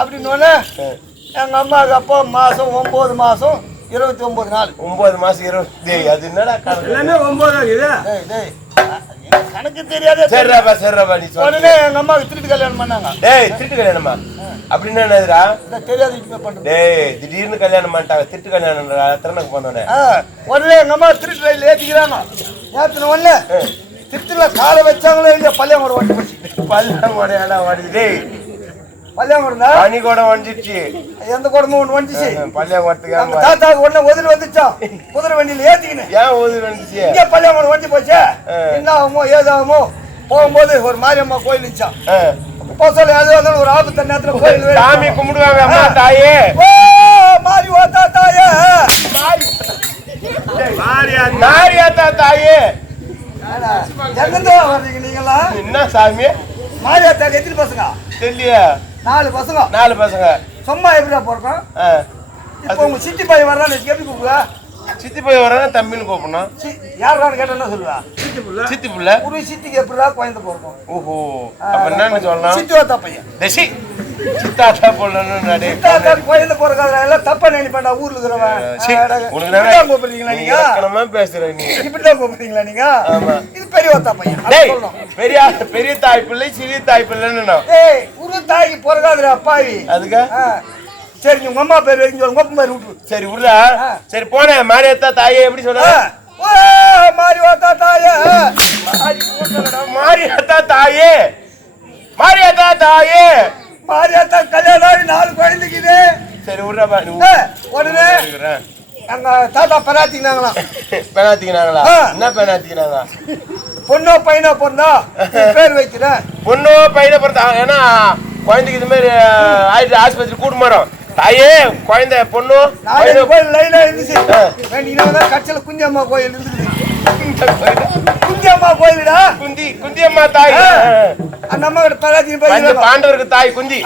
அப்படின்னு எங்க அம்மாவுக்கு அப்போ மாசம் 9 மாசம் 29 நாள். 9 மாசம் 20. அது என்னடா கணக்கு தெரியாது. சரிடா நீ சொல்லு. உடனே எங்க அம்மாவுக்கு திருட்டு கல்யாணம் பண்ணாங்க. திருட்டு கல்யாணமா அப்படின்னா என்னதுடா? தெரியாது. பண்றது திடீர்னு கல்யாணம் பண்ணிட்டாங்க. திருட்டு கல்யாணம் திறனுக்கு பண்ணோன்னே உடனே எங்க அம்மா திருட்டு ரயில் ஏத்திக்கிறாங்க. ஏத்தின உடனே திருட்டுல காலை வச்சாங்களோ இல்லையா பள்ளியம் கூட ஓட்டி போச்சு. பள்ளியம் கூட ஏடா ஓடிது? பள்ளியம் கூட பனி கூட வந்துச்சு. எந்த கூடமும் ஒண்ணு வந்துச்சு. பள்ளியம் ஓட்டுக்கு தாத்தாவுக்கு உடனே ஒதில் வந்துச்சா. குதிரை வண்டியில ஏத்திக்கினேன். ஏன் ஒதில் வந்துச்சு? இங்க பள்ளியம் கூட வந்து போச்சு. என்ன ஆகுமோ ஏதாகுமோ போகும்போது ஒரு மாரியம்மா கோயில் இருந்துச்சான். ஒரு ஆபத்து நேரத்துல கோயில் சாமி கும்பிடுவாங்க. அம்மா தாயே மாரி ஓத்தா தாயே மாரியாத்தா தாயே எங்கிருந்து வர்றீங்க நீங்களா? என்ன சாமி? மாரியாத்தாக்கு எத்தனை பசங்க? தெரியல. 4 பசங்க. 4 பசங்க. சும்மா எப்படியா போறோம்? இப்போ உங்க சித்தி பையன் வர்றான்னு எப்படி கூப்பிடுவா? சித்தி பையன் வர்றான்னு தம்பின்னு கூப்பிடணும். யாரான்னு கேட்டா சொல்லுவா? சித்தி புள்ள. ஒரு சித்திக்கு எப்படிடா குழந்தை போறோம்? ஓஹோ, அப்ப என்னன்னு சொல்லலாம்? சித்துவாத்தா பையன். டெசி சித்தாத்தா போலன்னு சித்தாத்தா குழந்தை போறதுக்காக எல்லாம் தப்பா நினைப்பேன்டா ஊர்ல இருக்கிறவன். உனக்கு கூப்பிடுறீங்களா நீங்க? என்னமா பேசுற நீ? இப்படிதான் கூப்பிடுறீங்களா நீங்க? ஆமா. இது பெரியவாத்தா பையன். பெரிய தாய் பிள்ளை சிறிய தாய் பிள்ளைன்னு. உரு தாய்க்கு போறதாதுடா அப்பாவி. அதுக்கு சரி உங்க அம்மா பேர் வைங்க சொல்லுங்க. உங்க பேர் விட்டு சரி உருடா. சரி போனேன். மாரியாத்தா தாயே எப்படி சொல்ற? மாரியாத்தா தாயே மாரியாத்தா தாயே மாரியாத்தா தாயே மாரியாத்தா கல்யாணம் 4 குழந்தைக்குது. சரி உருடா. உடனே எங்க தாத்தா பெனாத்திக்கினாங்களாம். பெனாத்திக்கினாங்களா? என்ன பெனாத்திக்கினாங்க? பொண்ணோ பையனோ பிறந்தா பேர் வைக்கிறேன். பொண்ணோ பையனை பிறந்தா ஏன்னா குழந்தைக்கு இது மாதிரி ஆயிட்டு ஆஸ்பத்திரி கூட்டு மாறோம். தாயே குழந்தை பொண்ணு கோயில் லைனா இருந்துச்சு. வேண்டிதான் கட்சியில குஞ்சியம்மா கோயில் இருந்துச்சு. குஞ்சியம்மா கோயிலுடா. குந்தியம்மா தாய். அந்த அம்மா கிட்ட பெனாத்தி பாண்டவருக்கு தாய் குந்தி.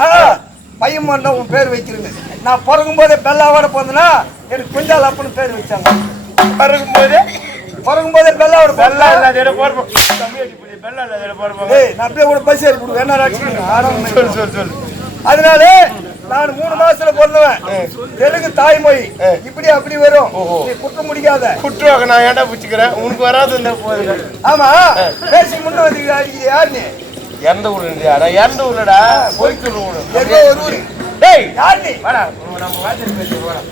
பையன் பண்ண உன் பேர் வைக்கிறது. நான் பிறக்கும் போதே பெல்லாவோட போந்தனா எனக்கு குஞ்சால் அப்பன்னு பேர் வச்சாங்க. பிறக்கும் போதே பெல்லாவோட பெல்லா இல்லாத போறோம். பெல்லா இல்லாத போறோம். நான் அப்படியே கூட பஸ் ஏறி கொடுவேன். என்ன சொல்லு. அதனால நான் 3 மாசத்துல பிறந்தவன். தெலுங்கு தாய்மொழி இப்படி அப்படி வரும். நீ குற்ற முடியாத குற்றுவாங்க. நான் ஏன்டா பிடிச்சிக்கிறேன்? உனக்கு வராது போதுங்க. ஆமா பேசி முன்ன வந்து யார் நீ? எந்த ஊரு? நான் எந்த ஊர்லடா? கோயத்தூர் ஊரு. ஏதோ ஒரு ஊரு. டேய் யார் நீ? வாடா நம்ம வாஜர் பேசி வாடா.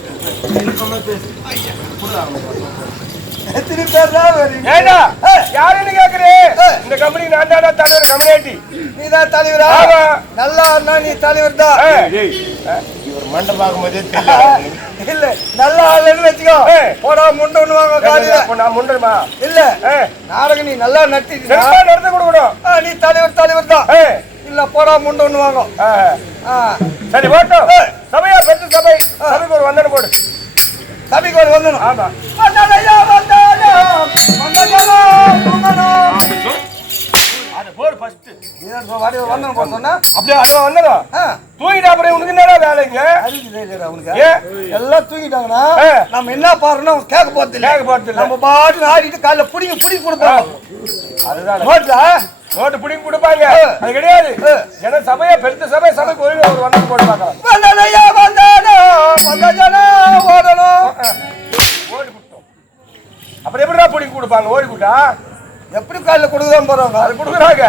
எத்தனை பேர்டா வரீங்க? ஏடா யாருன்னு கேக்குறே? இந்த கம்பெனி நான் தான்டா தலைவர். கம்யூனிட்டி நீதான் தலைவரா? நல்லா அண்ணா நீ தலைவர் தான். இவர் மண்டை பார்க்கும்போதே தெரியல. இல்ல நல்லா ஆளுன்னு வச்சுக்கோ. போடா முண்டை ஒண்ணுவாங்க காலையில. நான் முண்டமா இல்ல நாடகம் நீ நல்லா நட்டிட்டு நடத்த கொடுக்கணும். நீ தலைவர் தான். இல்ல போடா முண்டை ஒண்ணுவாங்க. சரி ஓட்டும். சபையா பெற்று சபைக்கு ஒரு வந்தனம் போடு. சபைக்கு ஒரு வந்தனம். ஆமா. போடு ஃபர்ஸ்ட். வந்தனம் போட சொன்னா அப்படியே அது வந்தனம். தூங்கிட்டா அப்புறம் உனக்கு என்னடா வேலைங்க? எல்லாம் தூங்கிட்டாங்கன்னா நம்ம என்ன பாருன்னா கேட்க போறது. நம்ம பாட்டு ஆடிட்டு காலைல புடிங்க கொடுப்போம். அதுதான் நோட்டு பிடிங்கி கொடுப்பாங்க. அது கிடையாது. ஏன்னா சபையை பெருத்த சபைக்கு ஒரு வண்ணம் போடுவாங்க. ஓடி கொடுத்தோம். அப்புறம் எப்படிதான் பிடிங்கி கொடுப்பாங்க? ஓடி கூட்டா எப்படி காலைல கொடுக்குதான் போறாங்க? அது கொடுக்குறாங்க.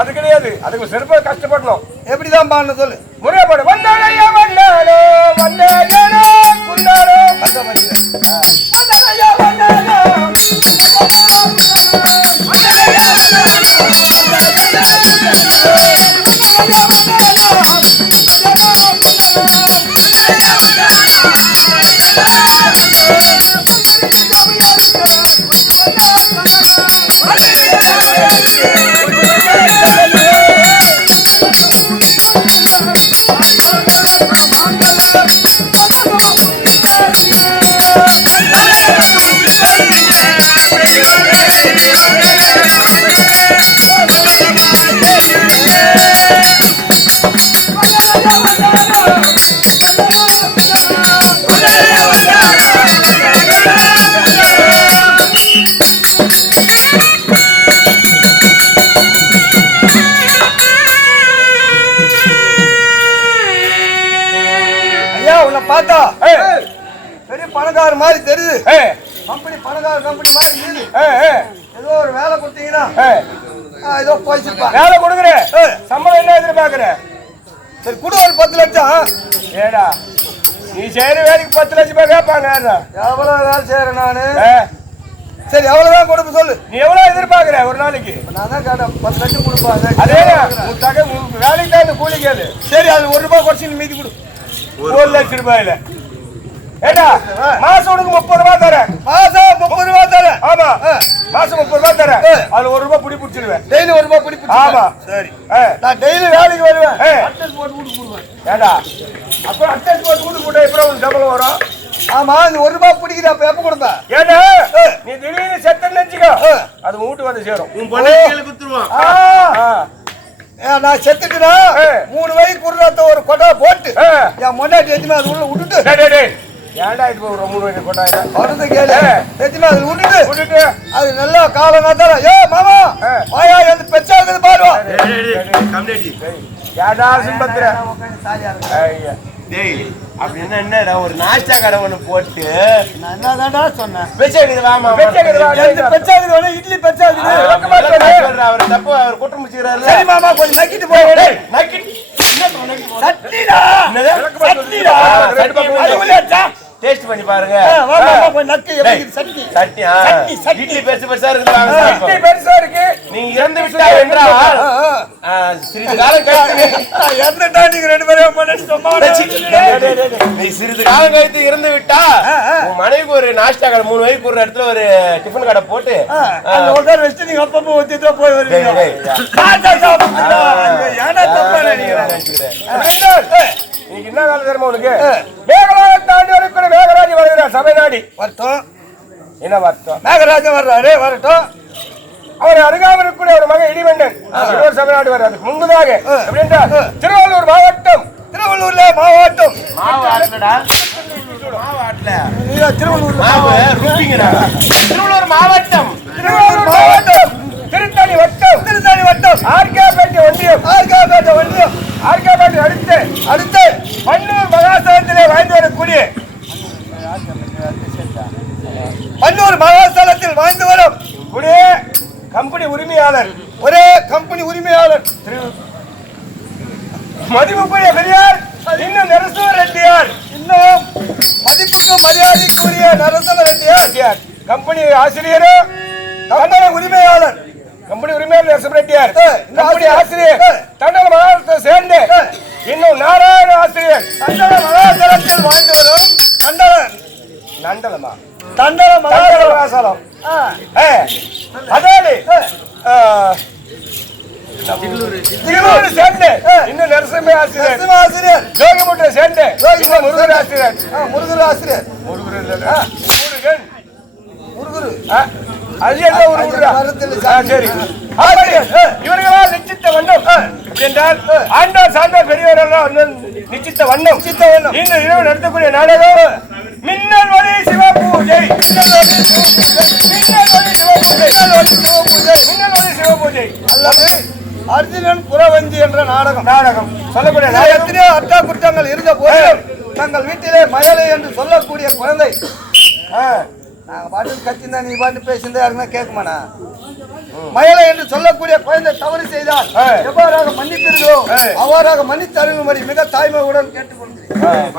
அது கிடையாது. அதுக்கு சிறப்பா கஷ்டப்படணும். எப்படிதான் பாருன்னு சொல்லு. முறையா போடு. வந்தாலையா வந்தாலோ வந்தாலோ குந்தாலோ வந்தாலையா வந்தாலோ பார்த்தா பெரிய பணக்கார மாதிரி தெரியுது. கம்பெனி பணக்கார கம்பெனி மாதிரி இருக்குது. ஏதோ ஒரு வேலை கொடுத்தீங்கன்னா ஏதோ போயிச்சுப்பா. வேலை கொடுக்குறேன், சம்பளம் என்ன எதிர்பார்க்குறேன்? சரி கொடு ஒரு 10 லட்சம். ஏடா நீ செய்யற வேலைக்கு 10 லட்சம் ரூபாய் கேட்பாங்க. எவ்வளவு வேலை செய்யறேன் நானு? சரி எவ்வளவுதான் கொடுப்பு சொல்லு. நீ எவ்வளவு எதிர்பார்க்குற ஒரு நாளைக்கு? நான் தான் கேட்டேன் 10 லட்சம் கொடுப்பாங்க. அதே வேலைக்கு தான் இந்த கூலி கேளு. சரி அது 1 ரூபாய் குறைச்சி மீதி கொடு. 1 லட்சம் ரூபாயில ஏடா மாசம் உனக்கு 30 ரூபாய் தரேன். மாசம் 30 ரூபாய் தரேன். ஆமா மாசம் 30 ரூபாய் தரேன். அதுல 1 ரூபாய் பிடி பிடிச்சிருவேன். டெய்லி 1 ரூபாய் பிடி பிடிச்சி. ஆமா சரி நான் டெய்லி வேலைக்கு வருவேன். அட்டெஸ்ட் போட்டு கூட்டு போடுவேன். ஏடா அப்புறம் அட்டெஸ்ட் போட்டு கூட்டு போட்டா எப்பறம் உங்களுக்கு சம்பளம் வரும்? ஆமா இந்த 1 ரூபாய் பிடிக்குது அப்ப எப்ப கொடுப்ப? ஏடா நீ திடீர்னு செத்தன்னு நினைச்சுக்கோ, அது வீட்டு வந்து சேரும். உன் பொண்ணை கீழே குத்துருவான். நான் செத்துட்டுனா 3 வயசு குடுறத ஒரு கொட்டை போட்டு என் முன்னாடி எதுவுமே அது உள்ள விட்டுட்டு ஏன்டா இது ஒரு 3 வயசு கொட்டாயா வருது கேளு. எதுவுமே அது விட்டுட்டு அது நல்லா காலம் நாத்தால ஏ மாமா வாயா வந்து பெச்சா இருக்குது பாருவா. கம்யூனிட்டி ஏடா சிம்பத்திர ஐயா டேய் அப்படின்னா என்னடா ஒரு நாஷ்டா கடை ஒன்று போட்டு நான் என்னதான்டா சொன்னேன்? பெச்சாக்குது வாமா பெச்சாக்குது வேணும் இட்லி பெச்சாக்குது. அவர் தப்பு அவர் குற்றம் முடிச்சுக்கிறாரு. சரி மாமா கொஞ்சம் நக்கிட்டு போய் நக்கிட்டு சட்னிடா சட்னிடா டேஸ்ட் பண்ணி பாருங்க. நக்கு எப்படி சட்னி? சட்னியா? இட்லி பெருசு பெருசா இருக்குது. இட்லி பெருசா இருக்கு. நீங்க இறந்து விட்டா என்றால் சிறிது காலம் கழித்து இறந்துட்டா நீங்க 2 பேரும் பண்ணி சும்மா நீ சிறிது காலம் கழித்து இறந்து விட்டா உன் மனைவிக்கு ஒரு நாஷ்டா கடை 3 வயசுக்கு ஒரு இடத்துல ஒரு டிஃபன் கடை போட்டு அந்த உட்கார வச்சு நீங்க அப்பப்போ ஒத்திட்டு போய் வருவீங்க. ஏன்னா தப்பா நினைக்கிறேன். இன்னைக்கு என்ன வேலை தெரியுமா உனக்கு? மேகலாக தாண்டி வரைக்கும் மேகராஜ் வருகிறார் சபை நாடி. வரட்டும். என்ன வரட்டும்? மேகராஜன் வர்றாரு வரட்டும். அவர் அருகாமல் இருக்கக்கூடிய ஒரு மகன் இடிமண்டன் சபை நாடு வர்றாரு. முன்பதாக அப்படின்றா திருவள்ளூர் மாவட்டம். திருவள்ளூர்ல மாவட்டம் திருவள்ளூர் மாவட்டம் திருவள்ளூர் மாவட்டம் திருத்தணி வட்டம் ஆர்கேபேட்டை ஒன்றியம் அடுத்து பன்னூர் மகாசலத்திலே வாழ்ந்து வரக்கூடிய பன்னூர் மகாசலத்தில் வாழ்ந்து வரும் கம்பெனி உரிமையாளர் ஒரே கம்பெனி உரிமையாளர் மதிப்புக்குரிய பெரியார் இன்னும் நரசிம்ம ரெட்டியார். இன்னும் மதிப்புக்கும் மரியாதைக்குரிய நரசிம்ம ரெட்டியார் கம்பெனி ஆசிரியரும் கம்பெனி உரிமையாளர் நரசிம்ம ரெட்டியார். கம்பெனி ஆசிரியர் தண்டல மகாசலத்தை சேர்ந்து இன்னும் நாராயண ஆசிரியர் தண்டல மகாசலத்தில் வாழ்ந்து வரும் நண்டலமா தண்டல மகாசலம். அதோடு சேர்ந்து இன்னும் நரசிம்ம ஆசிரியர் ஜோகிமுட்டை சேர்ந்து முருகன் ஆசிரியர் முருகர் ஆசிரியர் முருகரு அது என்ன ஒரு சரி இவர்களால் நிச்சித்த வண்ணம் என்றால் ஆண்டார் சான்றார் பெரியவரெல்லாம் நிச்சித்த வண்ணம் இன்னும் இரவு நடத்தக்கூடிய நாடகம் மின்னல் ஒளி சிவ பூஜை. அல்லது அர்ஜுனன் புறவஞ்சி என்ற நாடகம் சொல்லக்கூடிய எத்தனையோ அட்டா குற்றங்கள் இருந்த போது தங்கள் வீட்டிலே மயலை என்று சொல்லக்கூடிய குழந்தை நாங்க பாட்டு கத்திருந்தா நீ பாட்டு பேசியிருந்தா யாருன்னா கேட்குமாண்ணா? மயலை என்று சொல்லக்கூடிய குழந்தை தவறு செய்தால் எவ்வாறாக மன்னிப்பீர்களோ அவ்வாறாக மன்னித்தருகும்படி மிக தாய்மையுடன் கேட்டுக்கொள்கிறேன்.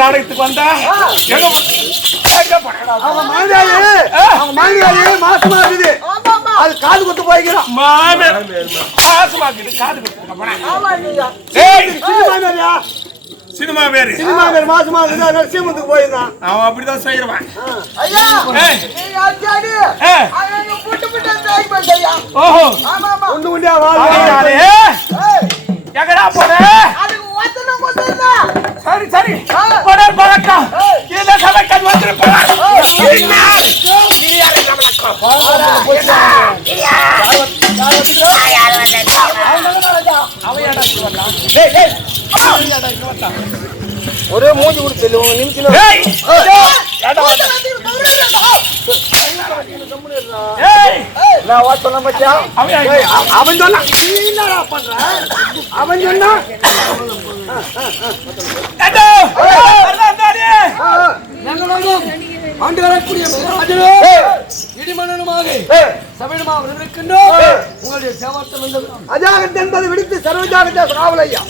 நாடகத்துக்கு வந்தா மாசமா இருக்குது அது காது குத்து போய்க்கிறோம். மாசமாக்கிட்டு காது குத்துக்க போறேன். சினிமா பேரு சினிமா பேர் மாசமா இருந்தா சீமத்துக்கு போயிருந்தான். அவன் அப்படிதான் செய்யறான். ஐயா ஏய். நீ அச்சாடி ஏய். அவன் புட்டு ட்ரை பண்ணையா. ஓஹோ ஆமா ஆமா ஒண்ணு ஒண்டியா வாழ். ஏய் எங்கடா போற? அதுக்கு ஒத்தன கொத்தனா சரி சரி போட பழக்கம் இந்த சமைக்க வந்து போற. நீ யாரு சமைக்க? ஒரே மூஞ்சி குடி சொல்லுவோம் நிமிஷம். ஏய் ஏய் நான் வா சொன்ன பத்தியா அவன் சொன்னா நீ என்னடா பண்ற? அவன் சொன்னா அடோ வரதாடி ഞങ്ങളോടും ആണ്ടുകളെക്കൂടിയ രാജനോ ഇടിമണനുமாக சபையிடமாக இருக்கின்றோ உங்களுடைய சேவர்த்தம் என்பது அஜாகத் என்பது விடுத்து சர்வஜாகத்தை காவலையா.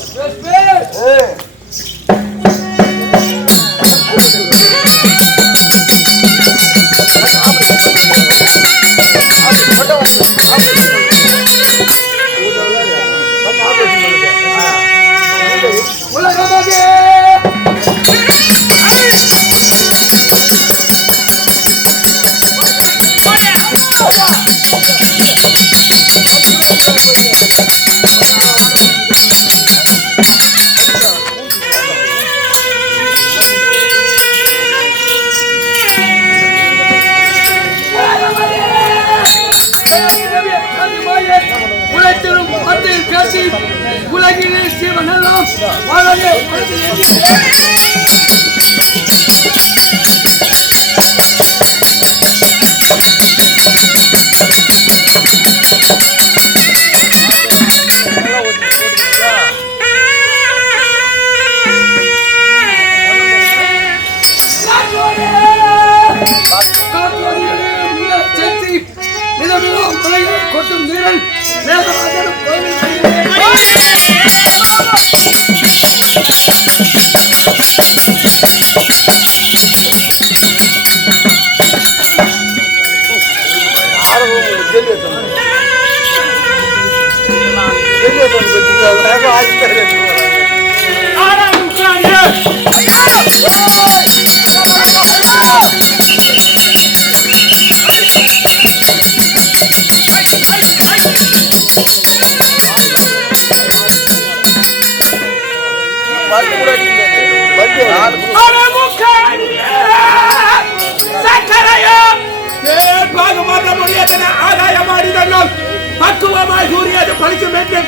உலகமாகே உலகத்திலும் மத்தியில் பேசி உலகிலே சீவனெல்லாம் வாழவே கொட்டும் நீரன் மேகராஜனும் பக்குவமாய் சூரியது பழிக்கும் என்று